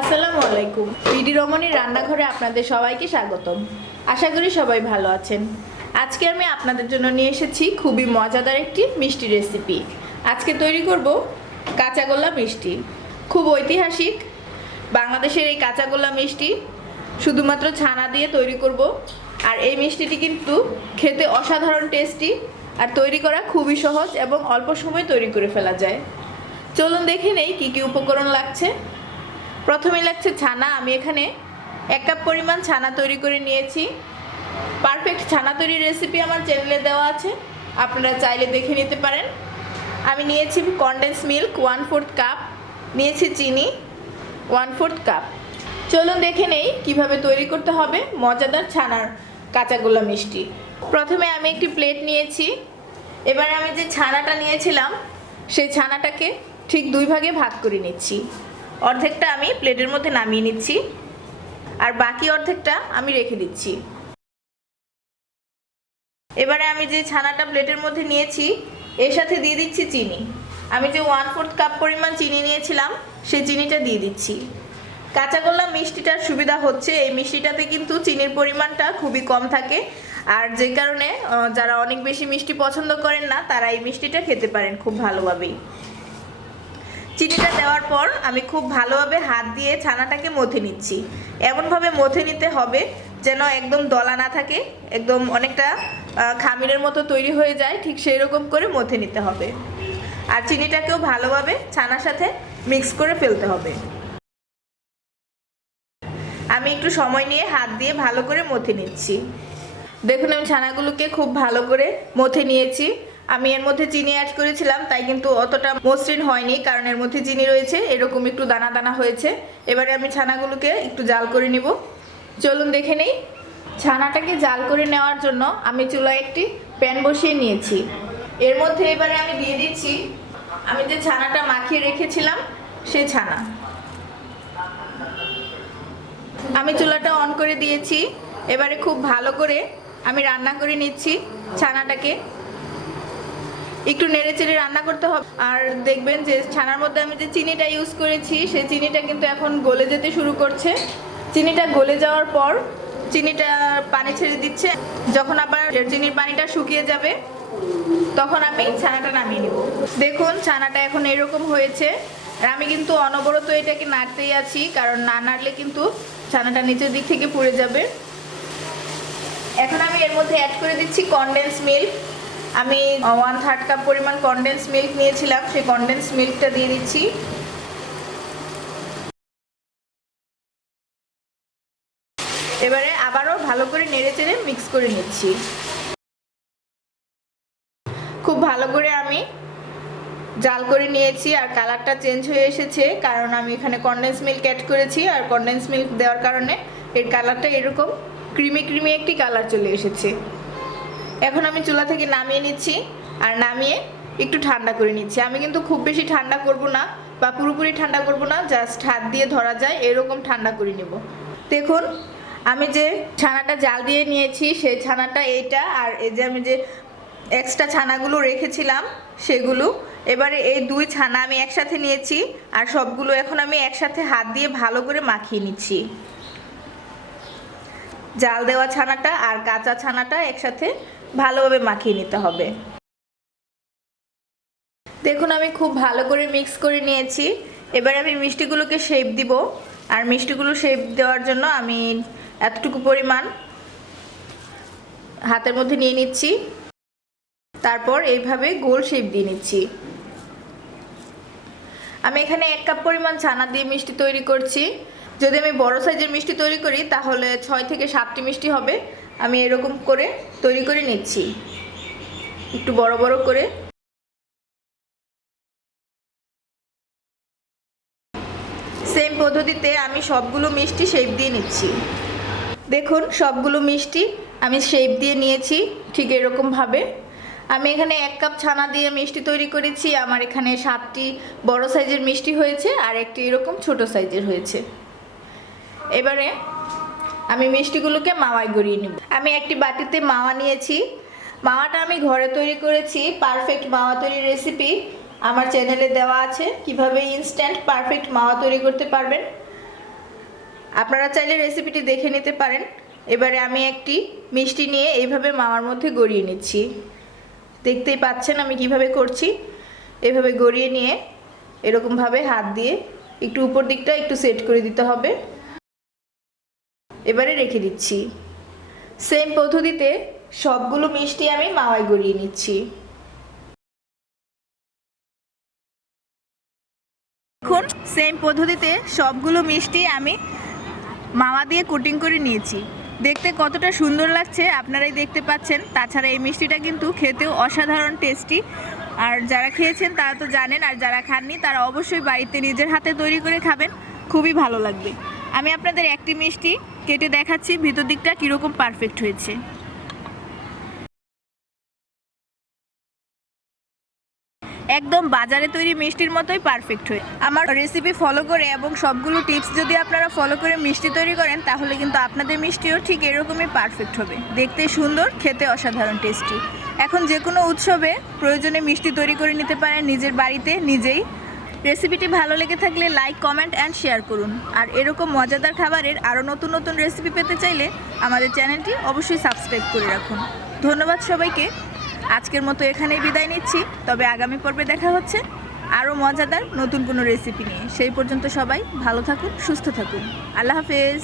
আসসালামু আলাইকুম। বিডি রমণীর রান্নাঘরে আপনাদের সবাইকে স্বাগতম। আশা করি সবাই ভালো আছেন। আজকে আমি আপনাদের জন্য নিয়ে এসেছি খুবই মজাদার একটি মিষ্টি রেসিপি। আজকে তৈরি করব কাঁচাগোল্লা মিষ্টি। খুব ঐতিহাসিক। বাংলাদেশের এই কাঁচাগোল্লা মিষ্টি শুধুমাত্র ছানা দিয়ে তৈরি করব। আর এই মিষ্টিটি কিন্তু খেতে অসাধারণ টেস্টি আর তৈরি করা খুবই সহজ এবং অল্প সময় তৈরি করে ফেলা যায়। চলুন দেখে নেই কী কী উপকরণ লাগছে। প্রথমে লাগছে ছানা, আমি এখানে এক কাপ পরিমাণ ছানা তৈরি করে নিয়েছি। পারফেক্ট ছানা তৈরির রেসিপি আমার চ্যানেলে দেওয়া আছে, আপনারা চাইলে দেখে নিতে পারেন। আমি নিয়েছি condense milk one fourth cup নিয়েছি চিনি ওয়ান ফোর্থ কাপ চলুন দেখে নেই কীভাবে তৈরি করতে হবে মজাদার ছানার কাঁচাগোলা মিষ্টি। প্রথমে আমি একটি প্লেট নিয়েছি, এবার আমি যে ছানাটা নিয়েছিলাম, সেই ছানাটাকে ঠিক দুই ভাগে ভাগ করে নিচ্ছি। অর্ধেকটা আমি প্লেটের মধ্যে নামিয়ে নিচ্ছি আর বাকি অর্ধেকটা আমি রেখে দিচ্ছি। এবারে আমি যে ছানাটা প্লেটের মধ্যে নিয়েছি, এর সাথে দিয়ে দিচ্ছি চিনি। আমি যে ওয়ান ফোর্থ কাপ পরিমাণ চিনি নিয়েছিলাম, সেই চিনিটা দিয়ে দিচ্ছি। কাঁচাগোল্লা মিষ্টিটার সুবিধা হচ্ছে, এই মিষ্টিটাতে কিন্তু চিনির পরিমাণটা খুবই কম থাকে। আর যে কারণে যারা অনেক বেশি মিষ্টি পছন্দ করেন না, তারা এই মিষ্টিটা খেতে পারেন খুব ভালোভাবেই। চিনিটা দেওয়ার পর আমি খুব ভালোভাবে হাত দিয়ে ছানাটাকে মথে নিচ্ছি। এমনভাবে মথে নিতে হবে যেন একদম দলা না থাকে, একদম অনেকটা খামিরের মতো তৈরি হয়ে যায়, ঠিক সেই রকম করে মথে নিতে হবে। আর চিনিটাকেও ভালোভাবে ছানার সাথে মিক্স করে ফেলতে হবে। আমি একটু সময় নিয়ে হাত দিয়ে ভালো করে মথে নিচ্ছি। দেখুন আমি ছানাগুলোকে খুব ভালো করে মথে নিয়েছি। আমি এর মধ্যে চিনি অ্যাড করেছিলাম, তাই কিন্তু অতটা মসৃণ হয়নি, কারণ এর মধ্যে চিনি রয়েছে, এরকম একটু দানা দানা হয়েছে। এবারে আমি ছানাগুলোকে একটু জাল করে নিব। চলুন দেখে নেই। ছানাটাকে জাল করে নেওয়ার জন্য আমি চুলায় একটি প্যান বসিয়ে নিয়েছি। এর মধ্যে এবারে আমি দিয়ে দিচ্ছি, আমি যে ছানাটা মাখিয়ে রেখেছিলাম, সে ছানা। আমি চুলাটা অন করে দিয়েছি। এবারে খুব ভালো করে আমি রান্না করে নিচ্ছি ছানাটাকে। একটু নেড়ে চেড়ে রান্না করতে হবে। আর দেখবেন যে ছানার মধ্যে আমি যে চিনিটা ইউজ করেছি, সেই চিনিটা কিন্তু এখন গলে যেতে শুরু করছে। চিনিটা গলে যাওয়ার পর চিনিটা পানি ছেড়ে দিচ্ছে। যখন আবার চিনির পানিটা শুকিয়ে যাবে, তখন আমি ছানাটা নামিয়ে নেব। দেখুন, ছানাটা এখন এরকম হয়েছে। আর আমি কিন্তু অনবরত এটাকে নাড়তেই আছি, কারণ না নাড়লে কিন্তু ছানাটা নিচের দিক থেকে পুড়ে যাবে। এখন আমি এর মধ্যে অ্যাড করে দিচ্ছি কনডেন্স মিল্ক আমি ওয়ান থার্ড কাপ পরিমাণ কনডেন্স মিল্ক নিয়েছিলাম, সেই কনডেন্স মিল্কটা দিয়ে দিচ্ছি। এবারে আবারও ভালো করে নেড়ে চেড়ে মিক্স করে নিচ্ছি। খুব ভালো করে আমি জাল করে নিয়েছি আর কালারটা চেঞ্জ হয়ে এসেছে, কারণ আমি এখানে কনডেন্স মিল্ক অ্যাড করেছি আর কনডেন্স মিল্ক দেওয়ার কারণে এর কালারটা এরকম ক্রিমি ক্রিমি একটি কালার চলে এসেছে। এখন আমি চুলা থেকে নামিয়ে নিচ্ছি আর নামিয়ে একটু ঠান্ডা করে নিচ্ছি। আমি কিন্তু খুব বেশি ঠান্ডা করব না বা পুরোপুরি ঠান্ডা করব না, জাস্ট হাত দিয়ে ধরা যায়, এরকম ঠান্ডা করে নেব। দেখুন, আমি যে ছানাটা জাল দিয়ে নিয়েছি, সেই ছানাটা এইটা আর এই যে আমি যে এক্সট্রা ছানাগুলো রেখেছিলাম, সেগুলো। এবারে এই দুই ছানা আমি একসাথে নিয়েছি আর সবগুলো এখন আমি একসাথে হাত দিয়ে ভালো করে মাখিয়ে নিচ্ছি। জাল দেওয়া ছানাটা আর কাঁচা ছানাটা একসাথে ভালোভাবে মাখিয়ে নিতে হবে। দেখুন, আমি খুব ভালো করে মিক্স করে নিয়েছি। এবার আমি মিষ্টিগুলোকে শেপ দিব। আর মিষ্টিগুলো শেপ দেওয়ার জন্য আমি এতটুকু পরিমাণ হাতের মধ্যে নিয়ে নিচ্ছি। তারপর এইভাবে গোল শেপ দিয়ে নিচ্ছি। আমি এখানে এক কাপ পরিমাণ ছানা দিয়ে মিষ্টি তৈরি করছি। যদি আমি বড় সাইজের মিষ্টি তৈরি করি, তাহলে ছয় থেকে সাতটি মিষ্টি হবে। আমি এরকম করে তৈরি করে নিচ্ছি। একটু বড় বড় করে। সেম পদ্ধতিতে আমি সবগুলো মিষ্টি শেপ দিয়ে নিচ্ছি। দেখুন, সবগুলো মিষ্টি আমি শেপ দিয়ে নিয়েছি ঠিক এরকমভাবে আমি এখানে এক কাপ ছানা দিয়ে মিষ্টি তৈরি করেছি। আমার এখানে সাতটি বড় সাইজের মিষ্টি হয়েছে আর একটি এরকম ছোট সাইজের হয়েছে। এবারে আমি মিষ্টিগুলোকে মাওয়ায় গড়িয়ে নিব। আমি একটি বাটিতে মাওয়া নিয়েছি। মাওয়াটা আমি ঘরে তৈরি করেছি পারফেক্ট মাওয়া তৈরির রেসিপি আমার চ্যানেলে দেওয়া আছে। কীভাবে ইনস্ট্যান্ট পারফেক্ট মাওয়া তৈরি করতে পারবেন, আপনারা চাইলে রেসিপিটি দেখে নিতে পারেন। এবারে আমি একটি মিষ্টি নিয়ে এইভাবে মাওয়ার মধ্যে গড়িয়ে নিচ্ছি। দেখতেই পাচ্ছেন আমি কীভাবে করছি। এভাবে গড়িয়ে নিয়ে এরকমভাবে হাত দিয়ে একটু উপর দিকটা একটু সেট করে দিতে হবে। এবারে রেখে দিচ্ছি। সেম পদ্ধতিতে সবগুলো মিষ্টি আমি মাওয়ায় গড়িয়ে নিচ্ছি। এখন সেম পদ্ধতিতে সবগুলো মিষ্টি আমি মাওয়া দিয়ে কোটিং করে নিয়েছি। দেখতে কতটা সুন্দর লাগছে, আপনারাই দেখতে পাচ্ছেন। তাছাড়া এই মিষ্টিটা কিন্তু খেতেও অসাধারণ টেস্টি আর যারা খেয়েছেন, তারা তো জানেন, আর যারা খাননি, তারা অবশ্যই বাড়িতে নিজের হাতে তৈরি করে খাবেন। খুবই ভালো লাগবে। আমি আপনাদের একটি মিষ্টি কেটে দেখাচ্ছি, ভিতর দিকটা কীরকম পারফেক্ট হয়েছে। একদম বাজারে তৈরি মিষ্টির মতোই পারফেক্ট হয় আমার রেসিপি ফলো করে এবং সবগুলো টিপস যদি আপনারা ফলো করে মিষ্টি তৈরি করেন, তাহলে কিন্তু আপনাদের মিষ্টিও ঠিক এরকমই পারফেক্ট হবে। দেখতে সুন্দর, খেতে অসাধারণ টেস্টি এখন যে কোনো উৎসবে প্রয়োজনে মিষ্টি তৈরি করে নিতে পারেন, নিজের বাড়িতে নিজেই রেসিপিটি ভালো লেগে থাকলে লাইক, কমেন্ট অ্যান্ড শেয়ার করুন। আর এরকম মজাদার খাবারের আরও নতুন নতুন রেসিপি পেতে চাইলে আমাদের চ্যানেলটি অবশ্যই সাবস্ক্রাইব করে রাখুন। ধন্যবাদ সবাইকে। আজকের মতো এখানেই বিদায় নিচ্ছি। তবে আগামী পর্বে দেখা হচ্ছে আরও মজাদার নতুন কোনো রেসিপি নিয়ে। সেই পর্যন্ত সবাই ভালো থাকুন, সুস্থ থাকুন। আল্লাহ হাফেজ।